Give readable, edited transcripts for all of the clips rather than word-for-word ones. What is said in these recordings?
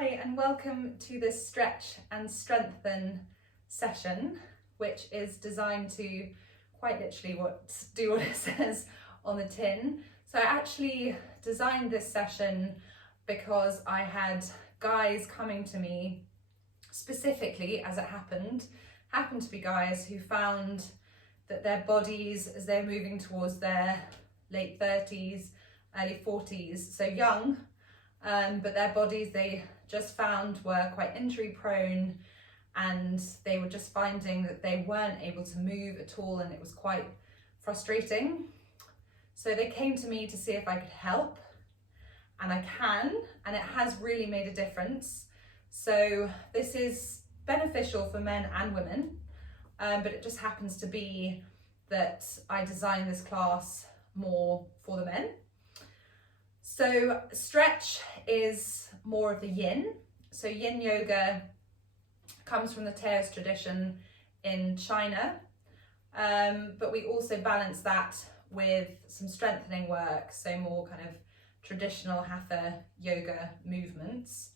Hi, and welcome to this stretch and strengthen session, which is designed to quite literally do what it says on the tin. So I actually designed this session because I had guys coming to me specifically, as it happened to be guys who found that their bodies, as they're moving towards their late 30s, early 40s, so young, but their bodies they just found were quite injury prone, and they were just finding that they weren't able to move at all, and it was quite frustrating. So they came to me to see if I could help, and I can, and it has really made a difference. So this is beneficial for men and women, but it just happens to be that I designed this class more for the men. So stretch is more of the yin. So Yin Yoga comes from the Taoist tradition in China, but we also balance that with some strengthening work, so more kind of traditional hatha yoga movements.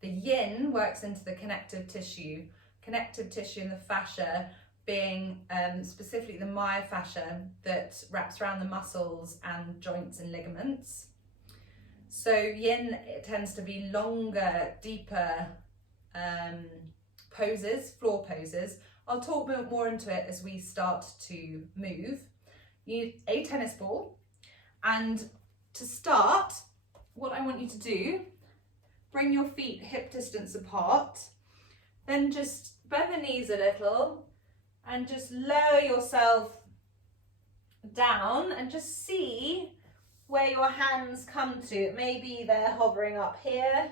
The yin works into the connective tissue in the fascia, being specifically the myofascia that wraps around the muscles and joints and ligaments. So yin, it tends to be longer, deeper poses, floor poses. I'll talk more into it as we start to move. You need a tennis ball, and to start, what I want you to do, bring your feet hip distance apart, then just bend the knees a little and just lower yourself down and just see where your hands come to. Maybe they're hovering up here,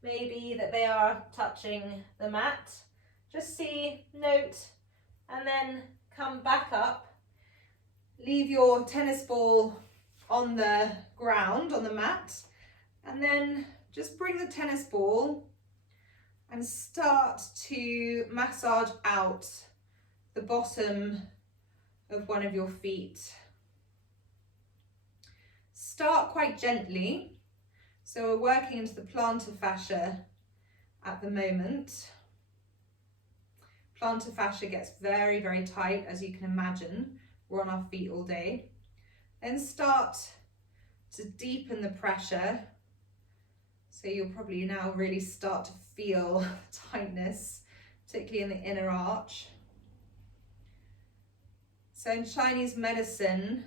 maybe that they are touching the mat. Just see, note, and then come back up. Leave your tennis ball on the ground, on the mat, and then just bring the tennis ball and start to massage out the bottom of one of your feet. Start quite gently. So we're working into the plantar fascia at the moment. Plantar fascia gets very, very tight, as you can imagine. We're on our feet all day. Then start to deepen the pressure. So you'll probably now really start to feel tightness, particularly in the inner arch. So in Chinese medicine,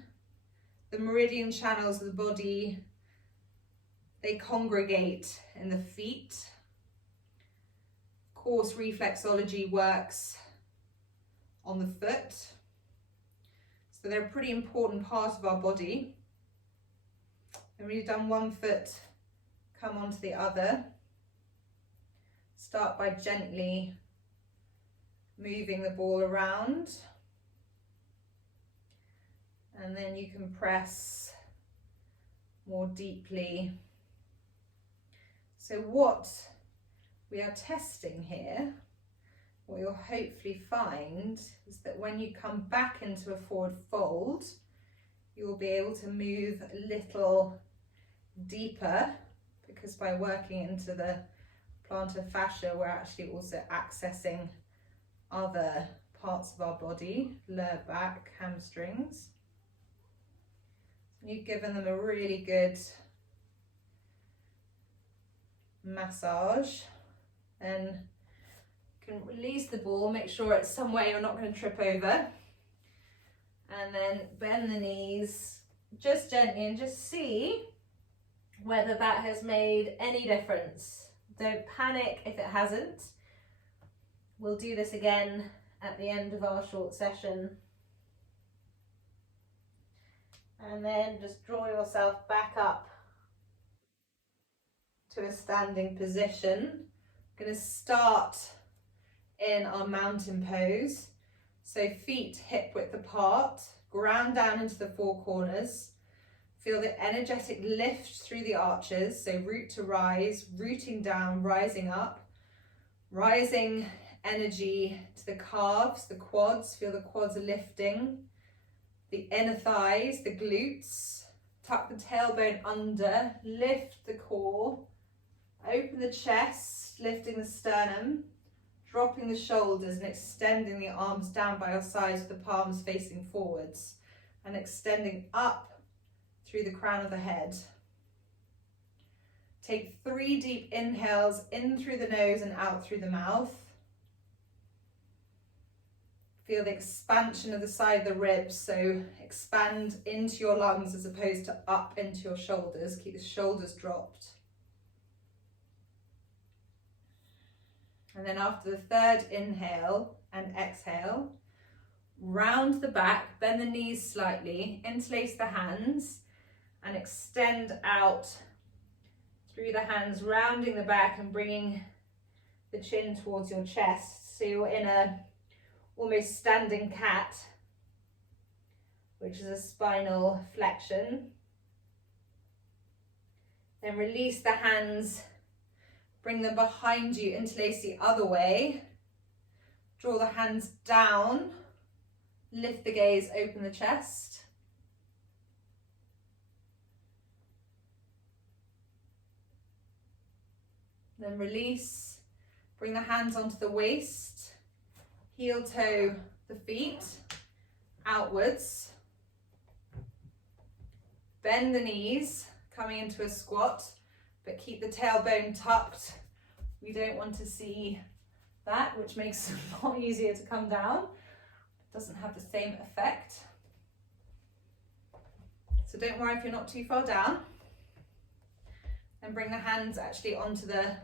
the meridian channels of the body, they congregate in the feet. Of course, reflexology works on the foot. So they're a pretty important part of our body. And when you've done one foot, come onto the other. Start by gently moving the ball around. And then you can press more deeply. So what we are testing here, what you'll hopefully find, is that when you come back into a forward fold, you will be able to move a little deeper, because by working into the plantar fascia, we're actually also accessing other parts of our body, lower back, hamstrings. You've given them a really good massage, and you can release the ball, make sure it's somewhere you're not going to trip over, and then bend the knees just gently and just see whether that has made any difference. Don't panic if it hasn't. We'll do this again at the end of our short session. And then just draw yourself back up to a standing position. I'm going to start in our mountain pose. So feet hip width apart, ground down into the four corners. Feel the energetic lift through the arches. So root to rise, rooting down, rising up. Rising energy to the calves, the quads. Feel the quads are lifting. The inner thighs, the glutes, tuck the tailbone under, lift the core, open the chest, lifting the sternum, dropping the shoulders and extending the arms down by your sides with the palms facing forwards and extending up through the crown of the head. Take 3 deep inhales in through the nose and out through the mouth. Feel the expansion of the side of the ribs, so expand into your lungs as opposed to up into your shoulders. Keep the shoulders dropped. And then after the 3rd inhale and exhale, round the back, bend the knees slightly, interlace the hands and extend out through the hands, rounding the back and bringing the chin towards your chest. So you're in a almost standing cat, which is a spinal flexion. Then release the hands, bring them behind you, interlace the other way. Draw the hands down, lift the gaze, open the chest. Then release, bring the hands onto the waist, heel toe the feet outwards. Bend the knees, coming into a squat, but keep the tailbone tucked. We don't want to see that, which makes it a lot easier to come down. It doesn't have the same effect. So don't worry if you're not too far down. And bring the hands actually onto the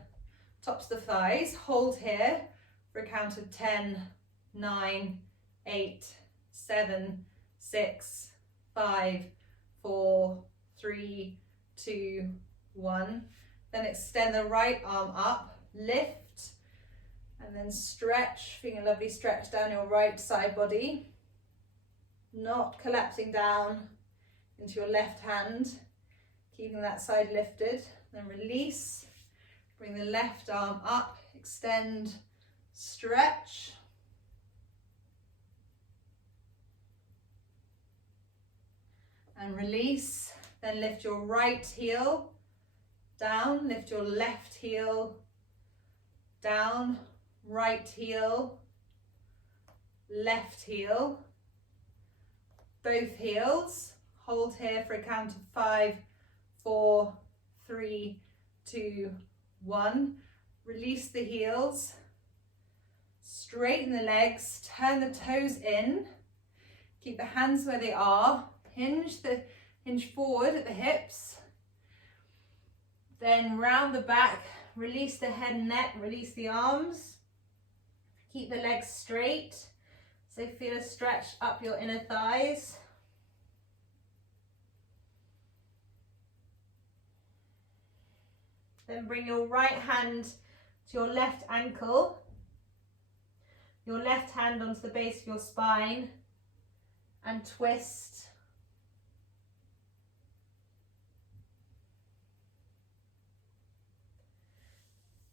tops of the thighs. Hold here for a count of 10, 9, 8, 7, 6, 5, 4, 3, 2, 1. Then extend the right arm up, lift, and then stretch, feeling a lovely stretch down your right side body. Not collapsing down into your left hand, keeping that side lifted. Then release, bring the left arm up, extend, stretch. And release, then lift your right heel down, lift your left heel down, right heel, left heel, both heels. Hold here for a count of 5, 4, 3, 2, 1. Release the heels, straighten the legs, turn the toes in, keep the hands where they are, hinge forward at the hips, then round the back, release the head and neck, release the arms, keep the legs straight, so feel a stretch up your inner thighs. Then bring your right hand to your left ankle, your left hand onto the base of your spine and twist.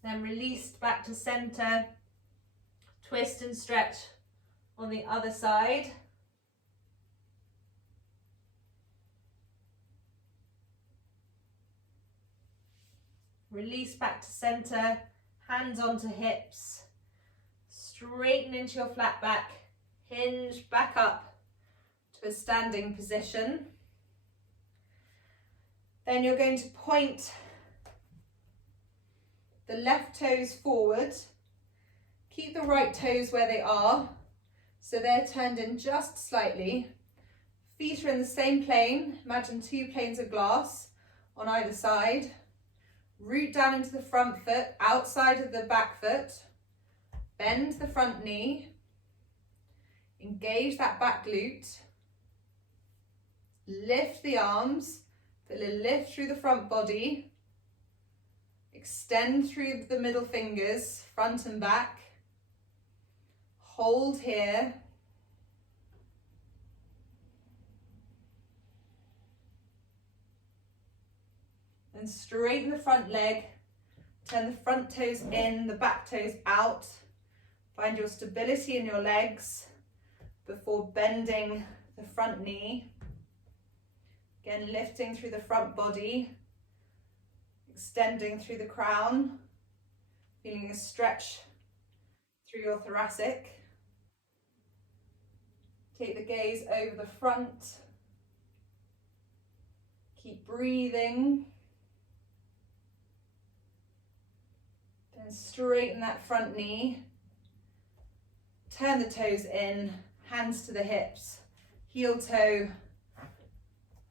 Then release back to center, twist and stretch on the other side. Release back to center, hands onto hips, straighten into your flat back, hinge back up to a standing position. Then you're going to point the left toes forward, keep the right toes where they are, so they're turned in just slightly. Feet are in the same plane, imagine 2 planes of glass on either side. Root down into the front foot, outside of the back foot. Bend the front knee. Engage that back glute. Lift the arms. Feel a lift through the front body. Extend through the middle fingers, front and back. Hold here. And straighten the front leg, turn the front toes in, the back toes out. Find your stability in your legs before bending the front knee. Again, lifting through the front body, extending through the crown, feeling a stretch through your thoracic. Take the gaze over the front. Keep breathing. Then straighten that front knee. Turn the toes in, hands to the hips, heel toe,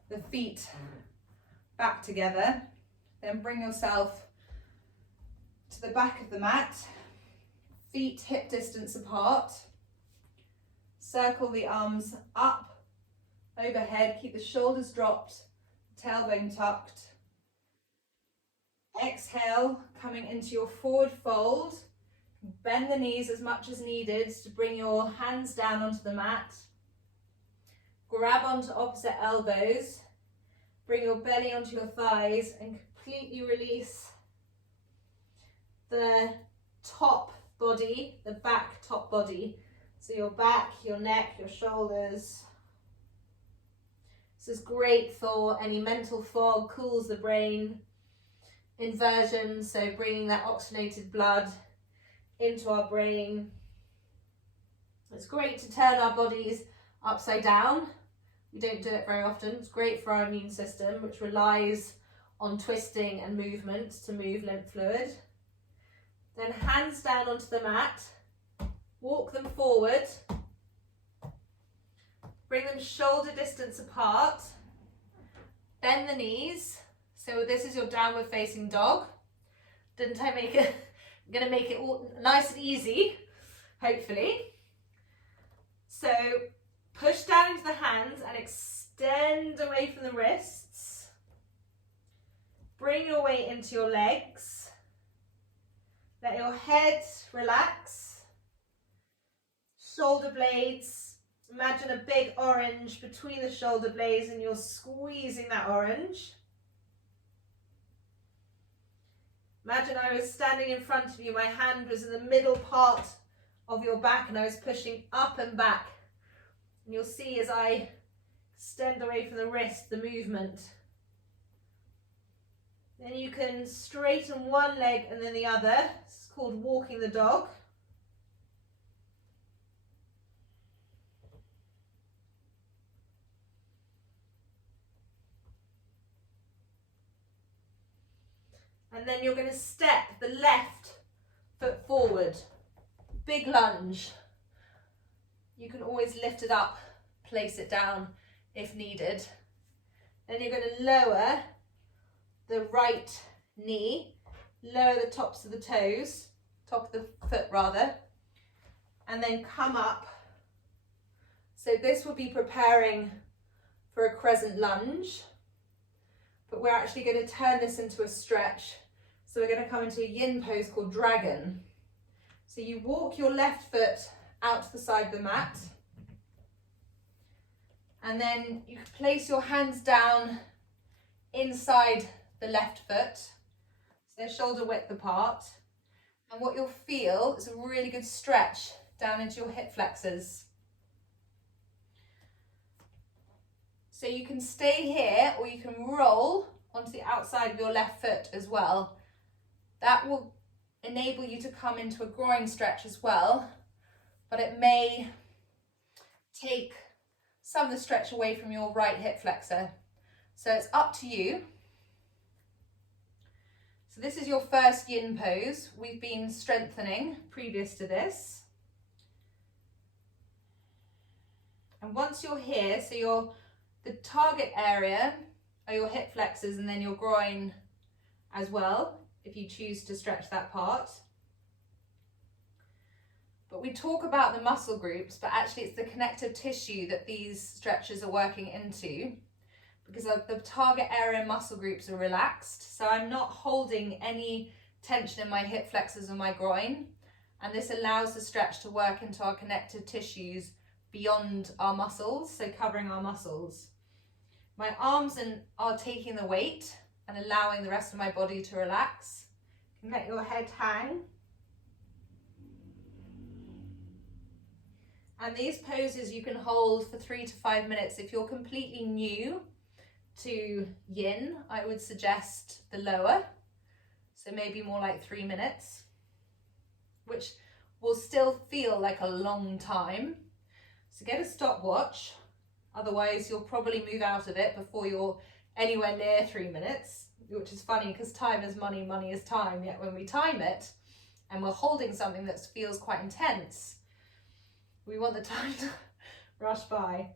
the feet back together. Then bring yourself to the back of the mat, feet hip distance apart. Circle the arms up, overhead, keep the shoulders dropped, tailbone tucked. Exhale, coming into your forward fold. Bend the knees as much as needed to bring your hands down onto the mat. Grab onto opposite elbows. Bring your belly onto your thighs and completely release the top body, the back top body. So your back, your neck, your shoulders. This is great for any mental fog, cools the brain. Inversion, so bringing that oxygenated blood into our brain. It's great to turn our bodies upside down. We don't do it very often. It's great for our immune system, which relies on twisting and movement to move lymph fluid. Then hands down onto the mat. Walk them forward. Bring them shoulder distance apart. Bend the knees. So this is your downward facing dog. Didn't I make it? I'm going to make it all nice and easy, hopefully. So push down into the hands and extend away from the wrists. Bring your weight into your legs. Let your head relax. Shoulder blades. Imagine a big orange between the shoulder blades and you're squeezing that orange. Imagine I was standing in front of you, my hand was in the middle part of your back and I was pushing up and back. And you'll see as I extend away from the wrist, the movement. Then you can straighten one leg and then the other. It's called walking the dog. And then you're going to step the left foot forward. Big lunge. You can always lift it up, place it down if needed. Then you're going to lower the right knee, lower the tops of the toes, top of the foot rather, and then come up. So this will be preparing for a crescent lunge, but we're actually going to turn this into a stretch. So we're going to come into a yin pose called dragon. So you walk your left foot out to the side of the mat, and then you place your hands down inside the left foot, so they're shoulder width apart. And what you'll feel is a really good stretch down into your hip flexors. So you can stay here or you can roll onto the outside of your left foot as well. That will enable you to come into a groin stretch as well, but it may take some of the stretch away from your right hip flexor. So it's up to you. So this is your first yin pose. We've been strengthening previous to this. And once you're here, so the target area are your hip flexors and then your groin as well, if you choose to stretch that part. But we talk about the muscle groups, but actually it's the connective tissue that these stretches are working into, because the target area muscle groups are relaxed. So I'm not holding any tension in my hip flexors or my groin. And this allows the stretch to work into our connective tissues beyond our muscles, so covering our muscles. My arms are taking the weight and allowing the rest of my body to relax. You can let your head hang. And these poses you can hold for 3 to 5 minutes. If you're completely new to yin, I would suggest the lower. So maybe more like 3 minutes, which will still feel like a long time. So get a stopwatch, otherwise you'll probably move out of it before you're anywhere near 3 minutes, which is funny because time is money, money is time. Yet when we time it and we're holding something that feels quite intense, we want the time to rush by.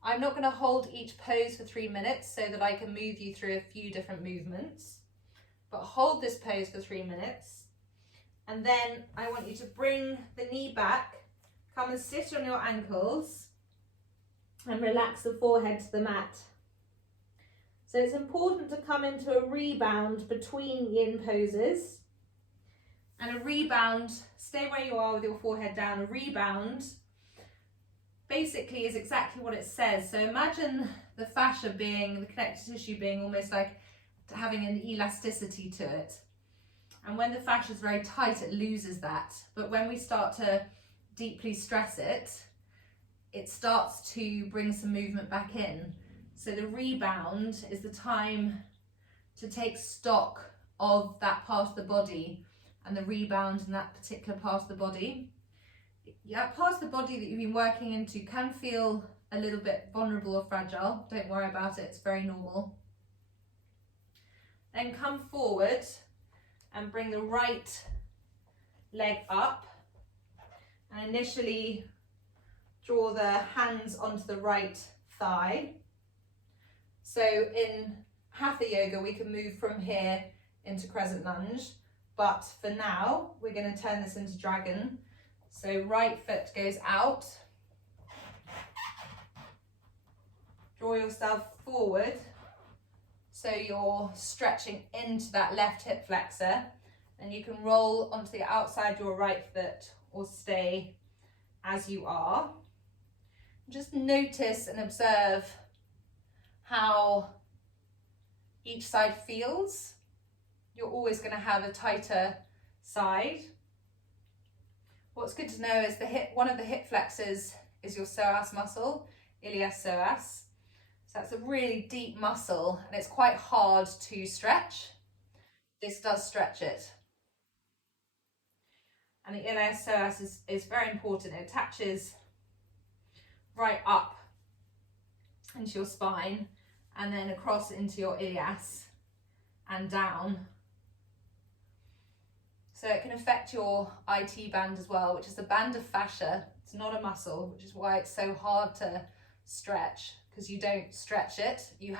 I'm not going to hold each pose for 3 minutes so that I can move you through a few different movements, but hold this pose for 3 minutes. And then I want you to bring the knee back, come and sit on your ankles and relax the forehead to the mat. So it's important to come into a rebound between yin poses. And a rebound, stay where you are with your forehead down. A rebound basically is exactly what it says. So imagine the fascia being, the connective tissue being almost like having an elasticity to it. And when the fascia is very tight, it loses that. But when we start to deeply stress it, it starts to bring some movement back in. So the rebound is the time to take stock of that part of the body and the rebound in that particular part of the body. Yeah, part of the body that you've been working into can feel a little bit vulnerable or fragile. Don't worry about it, it's very normal. Then come forward and bring the right leg up, and initially draw the hands onto the right thigh. So in hatha yoga we can move from here into crescent lunge, but for now we're going to turn this into dragon. So right foot goes out, draw yourself forward so you're stretching into that left hip flexor, and you can roll onto the outside of your right foot or stay as you are. Just notice and observe how each side feels. You're always going to have a tighter side. What's good to know is one of the hip flexors is your psoas muscle, ilias psoas. So that's a really deep muscle and it's quite hard to stretch. This does stretch it. And the ilias psoas is very important. It attaches right up into your spine and then across into your ilias and down. So it can affect your IT band as well, which is a band of fascia. It's not a muscle, which is why it's so hard to stretch, because you don't stretch it. You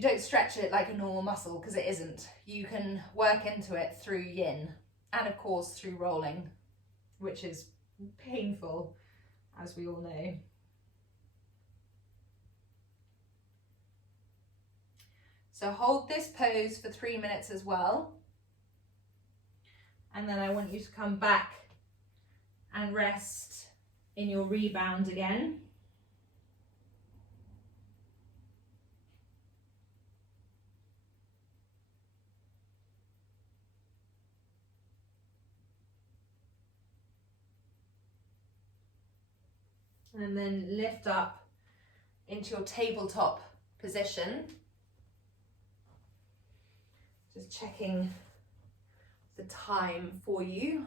don't stretch it like a normal muscle because it isn't. You can work into it through yin and of course through rolling, which is painful, as we all know. So hold this pose for 3 minutes as well. And then I want you to come back and rest in your rebound again. And then lift up into your tabletop position. Just checking the time for you.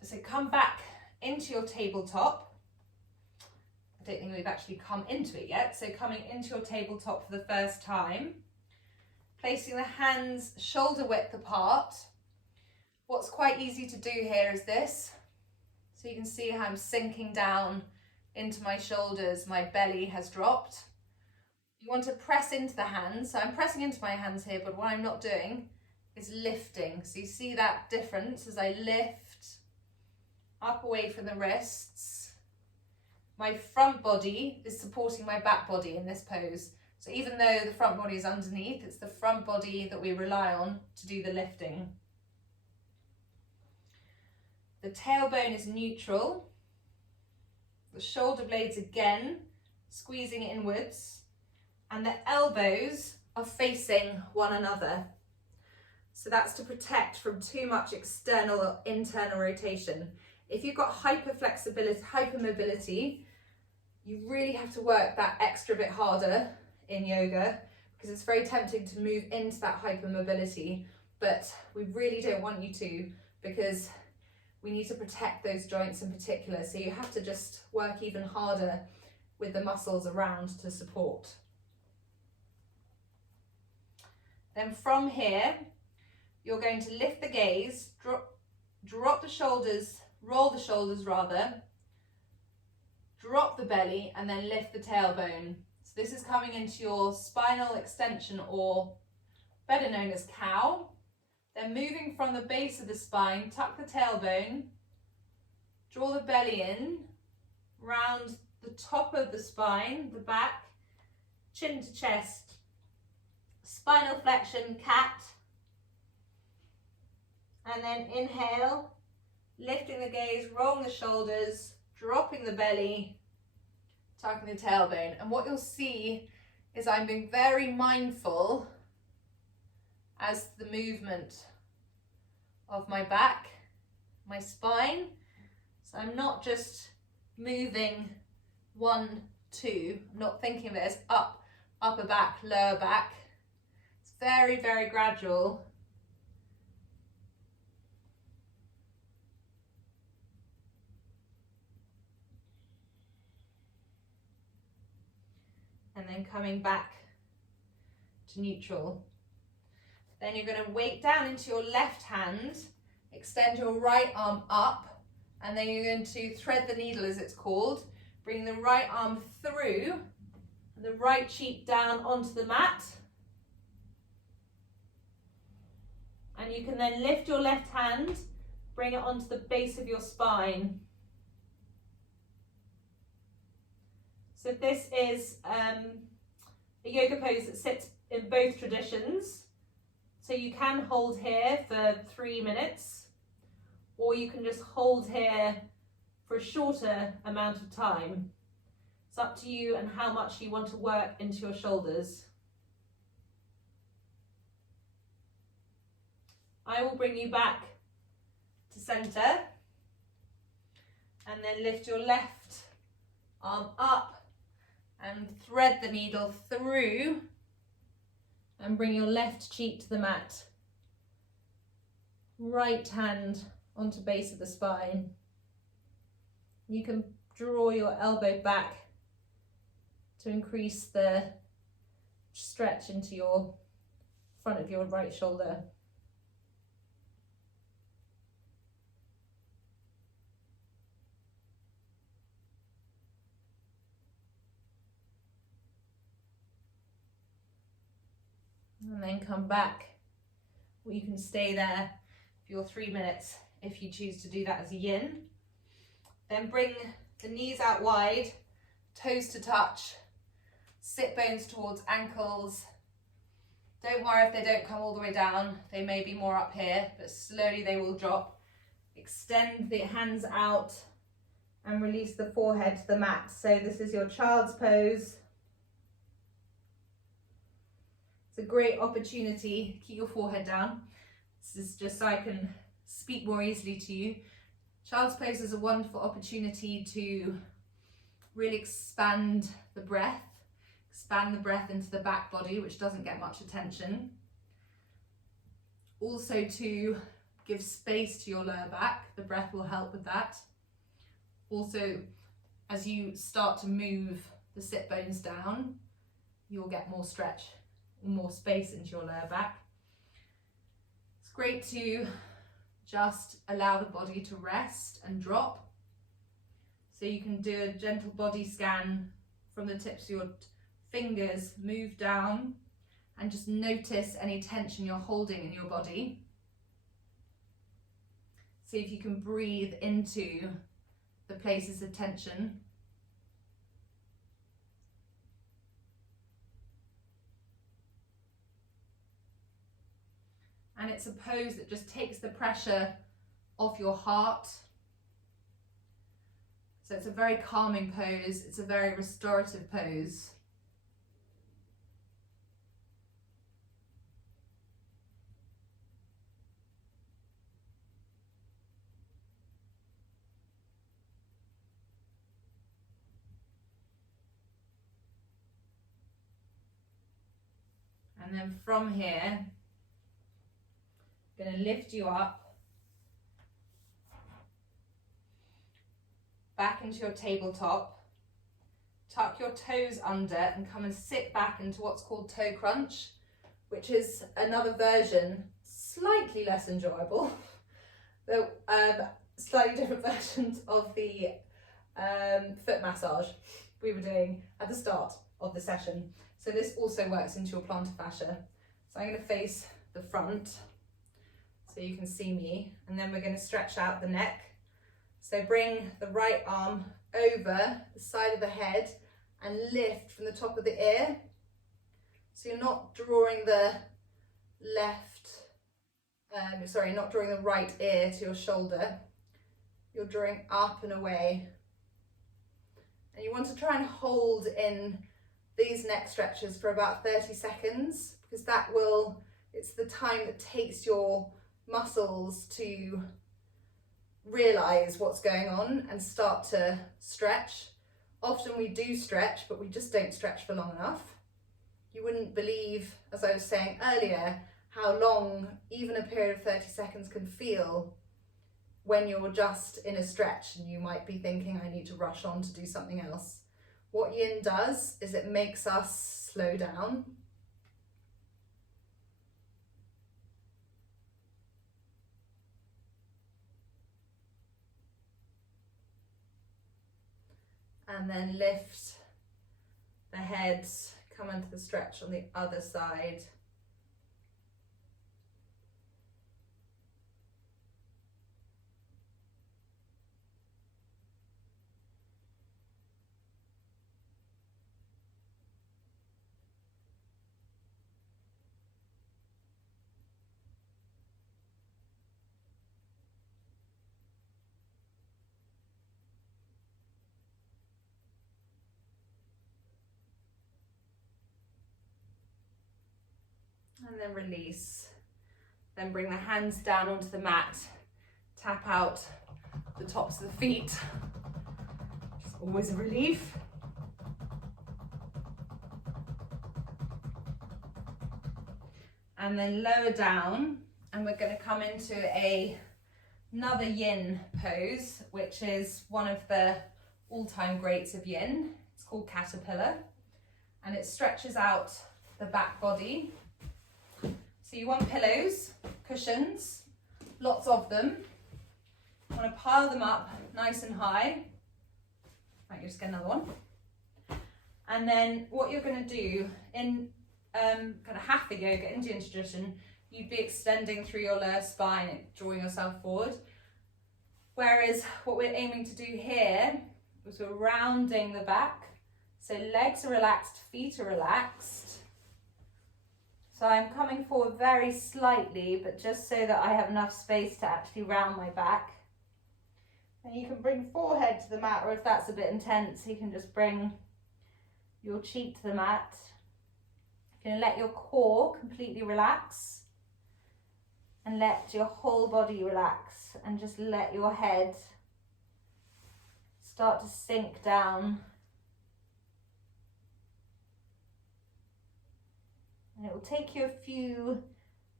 So come back into your tabletop. I don't think we've actually come into it yet. So coming into your tabletop for the first time, placing the hands shoulder width apart. What's quite easy to do here is this. So you can see how I'm sinking down into my shoulders, my belly has dropped. You want to press into the hands. So I'm pressing into my hands here, but what I'm not doing is lifting. So you see that difference as I lift up away from the wrists. My front body is supporting my back body in this pose. So even though the front body is underneath, it's the front body that we rely on to do the lifting. The tailbone is neutral. The shoulder blades again, squeezing inwards. And the elbows are facing one another. So that's to protect from too much external or internal rotation. If you've got hyperflexibility, hypermobility, You really have to work that extra bit harder in yoga because it's very tempting to move into that hypermobility, but we really don't want you to, because we need to protect those joints in particular. So you have to just work even harder with the muscles around to support. Then from here, you're going to lift the gaze, drop the shoulders, roll the shoulders rather, drop the belly, and then lift the tailbone. So this is coming into your spinal extension, or better known as cow. Then moving from the base of the spine, tuck the tailbone, draw the belly in, round the top of the spine, the back, chin to chest, spinal flexion, cat, and then inhale, lifting the gaze, rolling the shoulders, dropping the belly, tucking the tailbone. And what you'll see is I'm being very mindful as the movement of my back, my spine. So I'm not just moving 1, 2, I'm not thinking of it as up, upper back, lower back. It's very, very gradual. And then coming back to neutral. Then you're going to weight down into your left hand, extend your right arm up, and then you're going to thread the needle, as it's called. Bring the right arm through, the right cheek down onto the mat. And you can then lift your left hand, bring it onto the base of your spine. So this is a yoga pose that sits in both traditions. So you can hold here for 3 minutes, or you can just hold here for a shorter amount of time. It's up to you and how much you want to work into your shoulders. I will bring you back to center, and then lift your left arm up and thread the needle through, and bring your left cheek to the mat. Right hand onto base of the spine. You can draw your elbow back to increase the stretch into your front of your right shoulder. And then come back, or you can stay there for your 3 minutes if you choose to do that as a yin. Then bring the knees out wide, toes to touch, sit bones towards ankles. Don't worry if they don't come all the way down, they may be more up here, but slowly they will drop. Extend the hands out and release the forehead to the mat. So this is your child's pose. It's a great opportunity. Keep your forehead down. This is just so I can speak more easily to you. Child's pose is a wonderful opportunity to really expand the breath into the back body, which doesn't get much attention. Also to give space to your lower back. The breath will help with that. Also, as you start to move the sit bones down, you'll get more stretch, more space into your lower back. It's great to just allow the body to rest and drop. So you can do a gentle body scan from the tips of your fingers, move down, and just notice any tension you're holding in your body. See if you can breathe into the places of tension. And it's a pose that just takes the pressure off your heart. So it's a very calming pose, it's a very restorative pose. And then from here, I'm going to lift you up, back into your tabletop, tuck your toes under and come and sit back into what's called toe crunch, which is another version, slightly less enjoyable, though slightly different versions of the foot massage we were doing at the start of the session. So this also works into your plantar fascia. So I'm going to face the front so you can see me, and then we're going to stretch out the neck. So bring the right arm over the side of the head and lift from the top of the ear. So you're not drawing the not drawing the right ear to your shoulder. You're drawing up and away. And you want to try and hold in these neck stretches for about 30 seconds, because it's the time that takes your muscles to realize what's going on and start to stretch. Often we do stretch, but we just don't stretch for long enough. You wouldn't believe, as I was saying earlier, how long even a period of 30 seconds can feel when you're just in a stretch and you might be thinking, I need to rush on to do something else. What Yin does is it makes us slow down. And then lift the head, come into the stretch on the other side. And then release. Then bring the hands down onto the mat. Tap out the tops of the feet, which is always a relief. And then lower down, and we're going to come into another Yin pose, which is one of the all-time greats of Yin. It's called Caterpillar, and it stretches out the back body. So you want pillows, cushions, lots of them. You want to pile them up nice and high. Right, you just get another one. And then what you're going to do in kind of hatha yoga, Indian tradition, you'd be extending through your lower spine and drawing yourself forward. Whereas what we're aiming to do here is we're rounding the back. So legs are relaxed, feet are relaxed. So I'm coming forward very slightly, but just so that I have enough space to actually round my back. And you can bring forehead to the mat, or if that's a bit intense, you can just bring your cheek to the mat. You're going to let your core completely relax and let your whole body relax, and just let your head start to sink down. And it will take you a few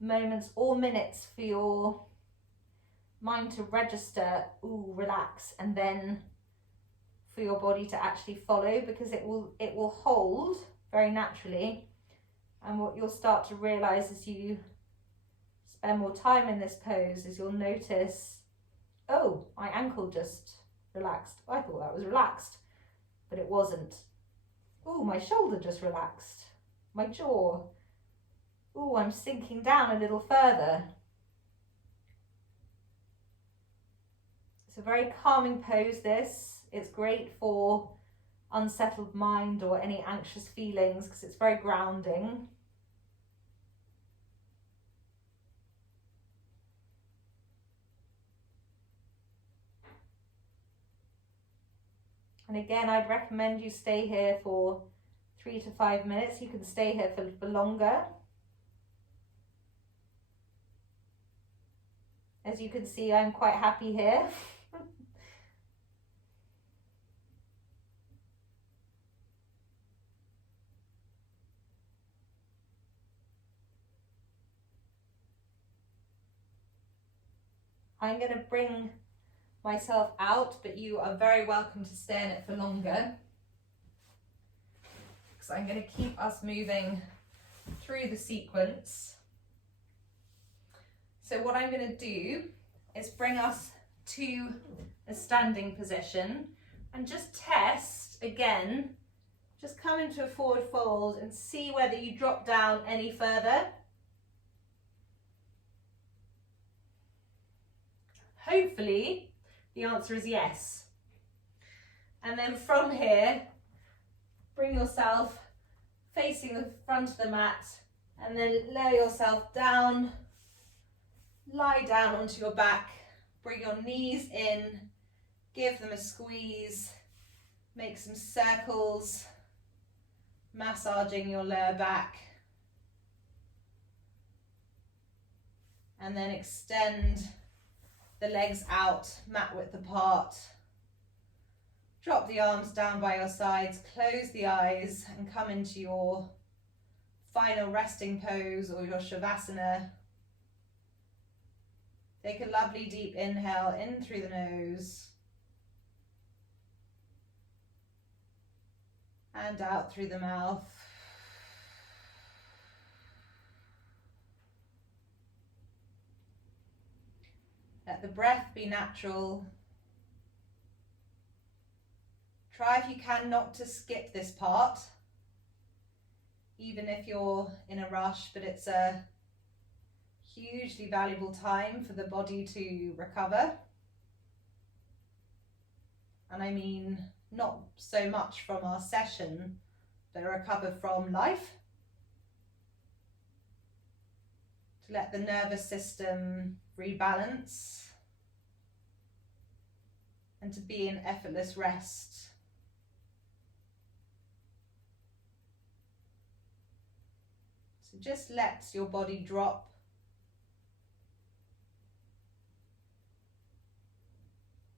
moments or minutes for your mind to register, ooh, relax, and then for your body to actually follow, because it will hold very naturally. And what you'll start to realize as you spend more time in this pose is you'll notice, oh, my ankle just relaxed. I thought that was relaxed, but it wasn't. Oh, my shoulder just relaxed. My jaw. Oh, I'm sinking down a little further. It's a very calming pose, this. It's great for unsettled mind or any anxious feelings because it's very grounding. And again, I'd recommend you stay here for 3 to 5 minutes. You can stay here for longer. As you can see, I'm quite happy here. I'm going to bring myself out, but you are very welcome to stay in it for longer, because I'm going to keep us moving through the sequence. So what I'm going to do is bring us to a standing position and just test again. Just come into a forward fold and see whether you drop down any further. Hopefully the answer is yes. And then from here, bring yourself facing the front of the mat and then lower yourself down. Lie down onto your back. Bring your knees in. Give them a squeeze. Make some circles, massaging your lower back. And then extend the legs out, mat width apart. Drop the arms down by your sides, close the eyes and come into your final resting pose or your Shavasana. Take a lovely deep inhale in through the nose and out through the mouth. Let the breath be natural. Try if you can not to skip this part, even if you're in a rush, but it's a hugely valuable time for the body to recover. And I mean, not so much from our session, but recover from life. To let the nervous system rebalance and to be in effortless rest. So just let your body drop.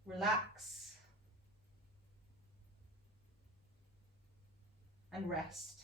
Relax and rest.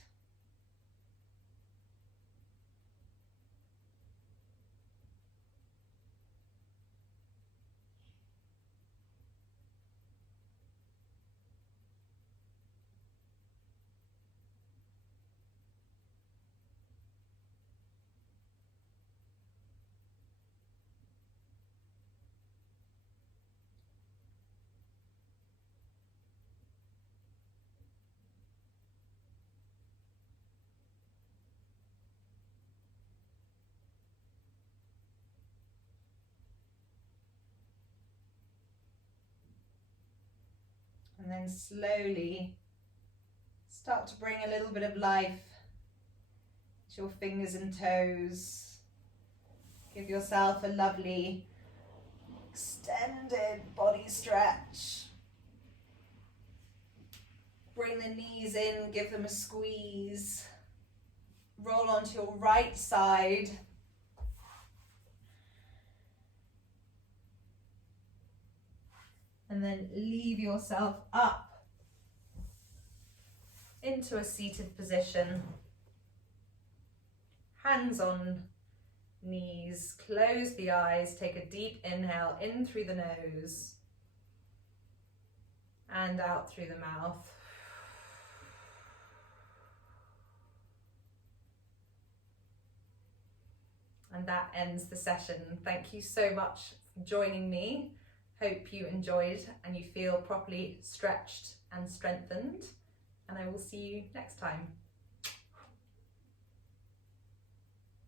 And then slowly start to bring a little bit of life to your fingers and toes. Give yourself a lovely extended body stretch. Bring the knees in, give them a squeeze. Roll onto your right side. And then leave yourself up into a seated position. Hands on knees, close the eyes, take a deep inhale in through the nose and out through the mouth. And that ends the session. Thank you so much for joining me. Hope you enjoyed and you feel properly stretched and strengthened. And I will see you next time.